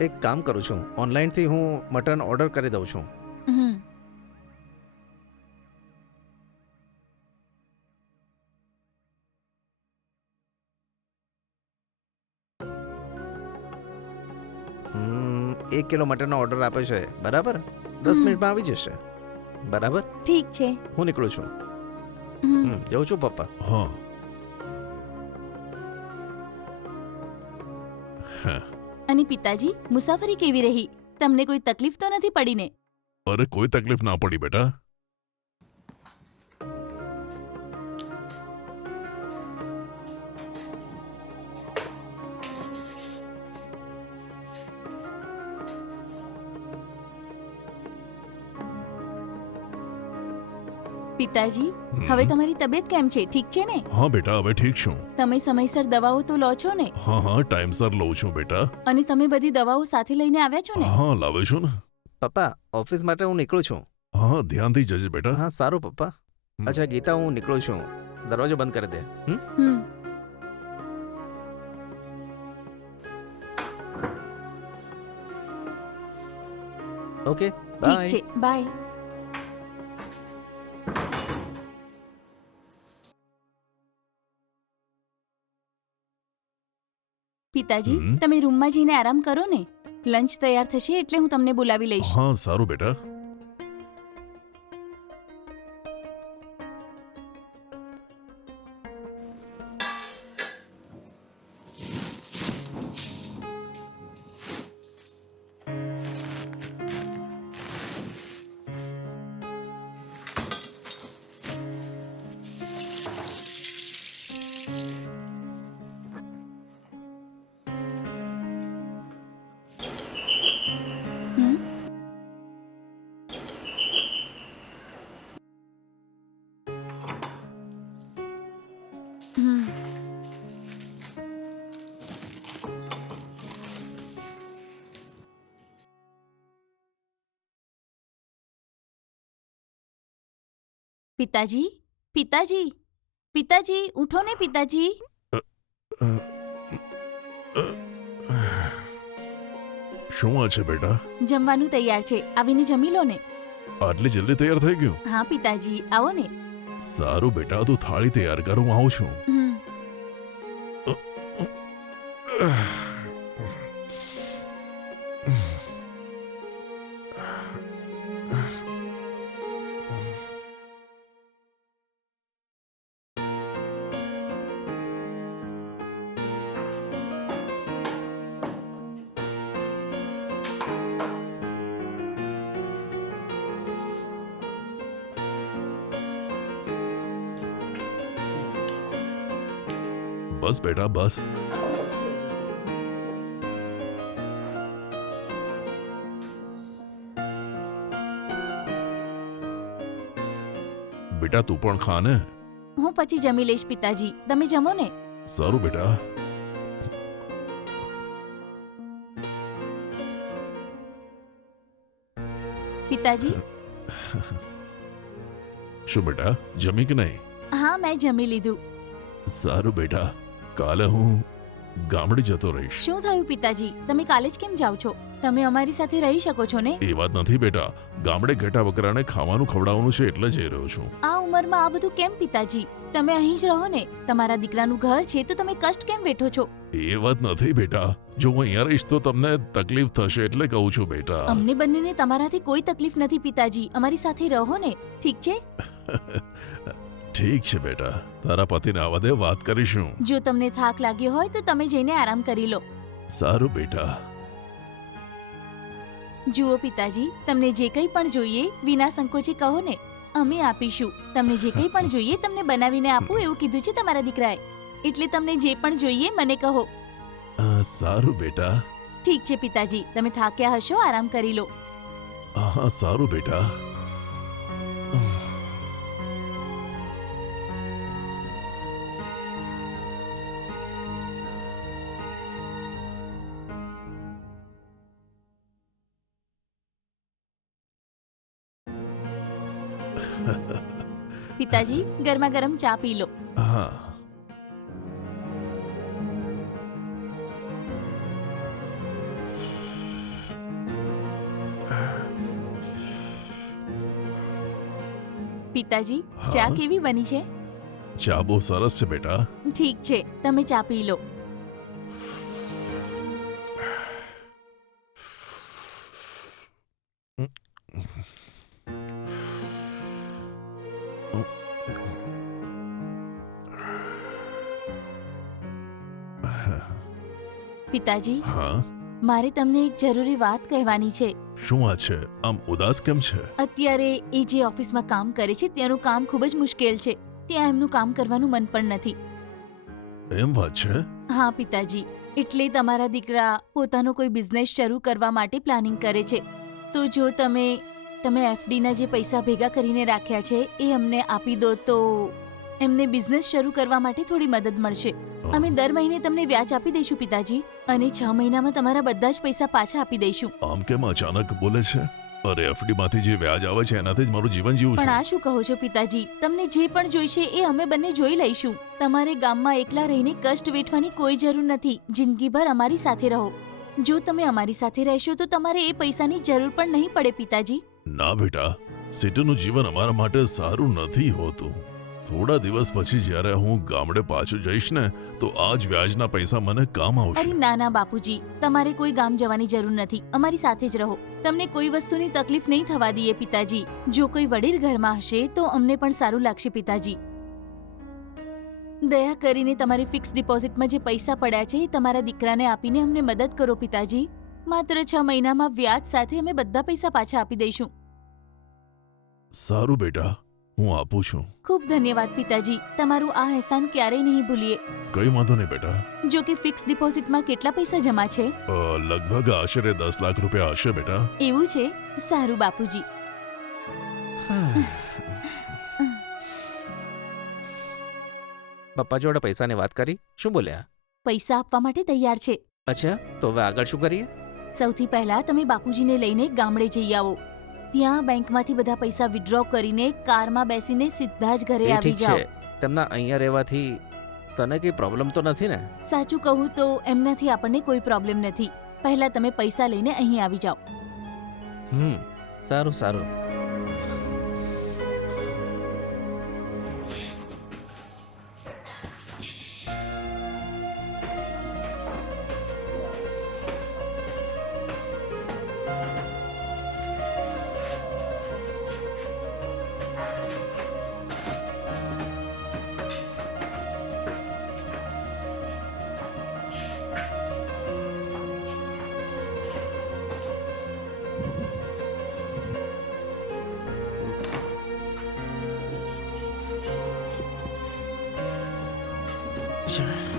એક કામ કરું છું, ઓનલાઈનથી હું મટન ઓર્ડર કરી દઉં છું. હમ હમ, 1 કિલો મટનનો ઓર્ડર આપ્યો છે, બરાબર? 10 હમ. મિનિટમાં આવી જશે, બરાબર? ઠીક છે. હું નીકળું છું. હમ. જઉં છું પપ્પા. હા હા. અને પિતાજી, મુસાફરી કેવી રહી? તમને કોઈ તકલીફ તો નથી પડી ને? અરે કોઈ તકલીફ ના પડી બેટા. પિતાજી, હમ. હવે તમારી તબિયત કેમ છે? ઠીક છે ને? હા બેટા, હવે ઠીક છું. તમે સમયસર દવાઓ તો લો છો ને? હા હા, ટાઈમસર લઉં છું બેટા. અને તમે બધી દવાઓ સાથે લઈને આવ્યા છો ને? હા લાવે છું ને. પપ્પા, ઓફિસ માટે હું નીકળું છું. હા ધ્યાનથી જજે બેટા. હા, સારું પપ્પા. અચ્છા ગીતા, હું નીકળું છું. દરવાજો બંધ કરી દે. હમ ઓકે, ઠીક બાય. છે, બાય. પિતાજી, હમ. તમે રૂમમાં જઈને આરામ કરો ને. લંચ તૈયાર થશે એટલે હું તમને બોલાવી લઈશ. હા સારું બેટા. હમ હમ પિતાજી, પિતાજી, પિતાજી, ઉઠો ને પિતાજી. અ, અ, શું આ છે બેટા? જમવાનું તૈયાર છે, આવીને જમી લો ને. આટલી જલ્દી તૈયાર થઈ ગયું? હા પિતાજી, આવો ને. સારું બેટા, તું થાળી તૈયાર કર, હું આવું છું. હમ બસ બેટા બસ. બેટા તું પણ ખા ને. હું પછી જમી લઈશ પિતાજી, તમે જમો ને. સારું બેટા. પિતાજી. શું બેટા, જમી કે નહીં? હા, મેં જમી લીધું. સારું બેટા, કાલે હું ગામડે જતો રહીશ. શું થયું પિતાજી? તમે કાલે જ કેમ જાઓ છો? તમે અમારી સાથે રહી શકો છો ને? એ વાત નથી બેટા, ગામડે ઘેટા બકરાને ખાવાનું ખવડાવવાનું છે એટલે જઈ રહ્યો છું. આ ઉંમરમાં આ બધું કેમ પિતાજી? તમે અહીં જ રહો ને. તમારા દીકરાનું ઘર છે તો તમે કષ્ટ કેમ વેઠો છો? એ વાત નથી બેટા, જો હું અહીંયા રહીશ તો તમને તકલીફ થશે એટલે કહું છું બેટા. અમને બંનેને તમારાથી કોઈ તકલીફ નથી પિતાજી, અમારી સાથે રહો ને. ઠીક છે? ઠીક છે બેટા, તારા પતિને આવવા દે, વાત કરીશું. જો તમને થાક લાગ્યો હોય તો તમે જઈને આરામ કરી લો. સારું બેટા. જુઓ પિતાજી, તમને જે કંઈ પણ જોઈએ વિના સંકોચે કહો ને, અમે આપીશું. તમને જે કંઈ પણ જોઈએ તમને બનાવીને આપું એવું કીધું છે તમારા દીકરાએ. એટલે તમને જે પણ જોઈએ મને કહો. સારું બેટા. ઠીક છે પિતાજી, તમે થાક્યા હશો, આરામ કરી લો. હા સારું બેટા. પિતાજી, ગરમા ગરમ ચા પી લો. હા. પિતાજી હા? ચા કેવી બની છે? ચા બહુ સરસ છે બેટા. ઠીક છે, તમે ચા પી લો. પિતાજી હા, મારે તમને એક જરૂરી વાત કહેવાની છે. શું વાત છે? આમ ઉદાસ કેમ છે? અત્યારે એ જે ઓફિસમાં કામ કરે છે ત્યાંનું કામ ખૂબ જ મુશ્કેલ છે. ત્યાં એમનું કામ કરવાનું મન પણ નથી. એમ વાત છે? હા પિતાજી, એટલે તમારા દીકરા પોતાનો કોઈ બિઝનેસ શરૂ કરવા માટે પ્લાનિંગ કરે છે. તો જો તમે એફડીના જે પૈસા ભેગા કરીને રાખ્યા છે એ અમને આપી દો તો એમને બિઝનેસ શરૂ કરવા માટે થોડી મદદ મળશે. અમે દર મહિને તમને વ્યાજ આપી દઈશું પિતાજી, અને 6 મહિનામાં તમારા બધા જ પૈસા પાછા આપી દઈશું. આમ કેમ અચાનક બોલે છે? અરે એફડી માંથી જે વ્યાજ આવે છે એનાથી જ મારું જીવન જીવું પણ છું. આ શું કહો છો પિતાજી? તમને જે પણ જોઈશે એ અમે બંને જોઈ લઈશું. તમારે ગામમાં એકલા રહીને કષ્ટ વેઠવાની કોઈ જરૂર નથી. જિંદગીભર અમારી સાથે રહો. જો તમે અમારી સાથે રહેશો તો તમારે એ પૈસાની જરૂર પણ નહીં પડે પિતાજી. ના બેટા, સિટીનું જીવન અમારા માટે સારું નથી હોતું. થોડા દિવસ પછી જ્યારે હું ગામડે પાછો જઈશ ને તો આ જ વ્યાજના પૈસા મને કામ અરે આવશે. ના ના બાપુજી, તમારે કોઈ ગામ જવાની જરૂર નથી. અમારી સાથે જ રહો. તમને કોઈ વસ્તુની તકલીફ નહીં થવા દઈએ પિતાજી. જો કોઈ વડીલ ઘરમાં હશે તો અમને પણ સારું લાગશે પિતાજી. દયા કરીને તમારી ફિક્સ ડિપોઝિટમાં જે પૈસા પડ્યા છે એ તમારા દીકરાને આપીને અમને મદદ કરો પિતાજી. માત્ર 6 મહિનામાં વ્યાજ સાથે અમે બધા પૈસા પાછા આપી દઈશું. સારું બેટા, હું આપું છું. ખૂબ ધન્યવાદ પિતાજી. તમારું આ અહેસાન ક્યારેય નહીં ભૂલીએ. કઈ વાંધો નહીં બેટા. જો કે ફિક્સ ડિપોઝિટમાં કેટલા પૈસા જમા છે? લગભગ આશરે 10 લાખ રૂપિયા હશે બેટા. એવું છે? સારું બાપુજી. પપ્પા જોડે પૈસાની વાત કરી? શું બોલ્યા? પૈસા આપવા માટે તૈયાર છે. અચ્છા, તો હવે આગળ શું કરીએ? સૌથી પહેલા તમે બાપુજીને લઈને ગામડે જઈ આવો. ત્યાં બેંકમાંથી બધા પૈસા વિથડ્રો કરીને કારમાં બેસીને સીધા જ ઘરે એ આવી ઠીક જાઓ. છે. તેમના અહીંયા રહેવાથી તને કઈ પ્રોબ્લેમ તો નથી ને? સાચું કહું તો એમનાથી આપણને કોઈ પ્રોબ્લેમ નથી. પહેલા તમે પૈસા લઈને અહીં આવી જાઓ. સારું સારું. અચ્છા.